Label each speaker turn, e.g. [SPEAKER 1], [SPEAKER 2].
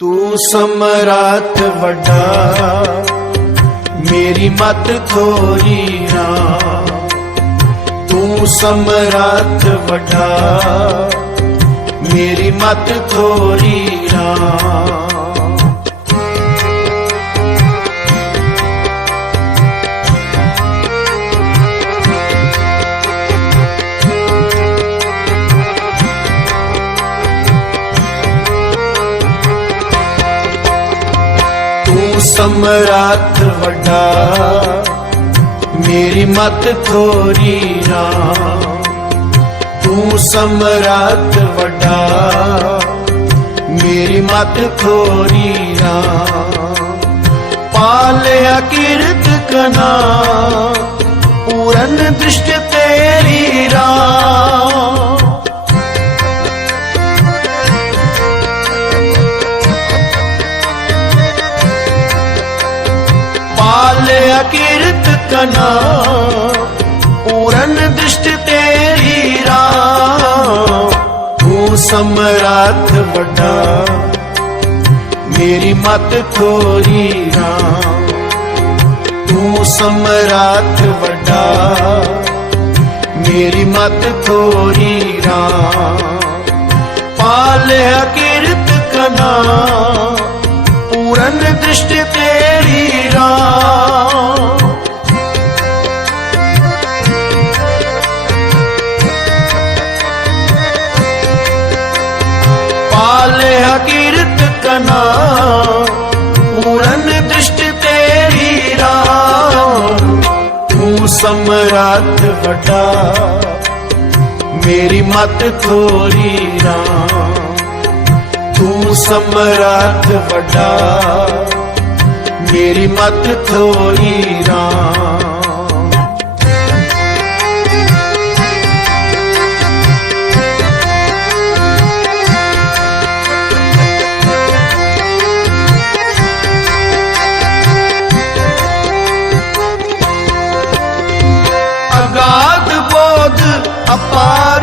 [SPEAKER 1] ਤੂੰ ਸਮਰਾਟ ਵੱਡਾ ਮੇਰੀ ਮਤ ਥੋਰੀ ਨਾ ਤੂੰ ਸਮਰਾਟ ਵੱਡਾ ਮੇਰੀ ਮਤ ਥੋਰੀ ਨਾ ਤੂੰ ਵੱਡਾ, ਮੇਰੀ ਮਤ ਥੋਰੀ ਨਾ। ਤੂੰ ਸਮਰਾਟ ਵੱਡਾ, ਮੇਰੀ ਮਤ ਥੋਰੀ ਨਾ। ਪਾਲਿਆ ਕਿਰਤ ਕਨਾ पाया कीर्त कना पूरन दृष्ट तेरी तू समराथ बटा, मेरी मत थोरी तू समराथ बटा, मेरी मत थोरी पाल कीर्त कना पूरन दृष्ट तेरी बना पूरन दृष्टि तेरी राम तू सम्राट बटा। मेरी मत थोरी राम तू सम्राट बटा। मेरी मत थोरी राम apart.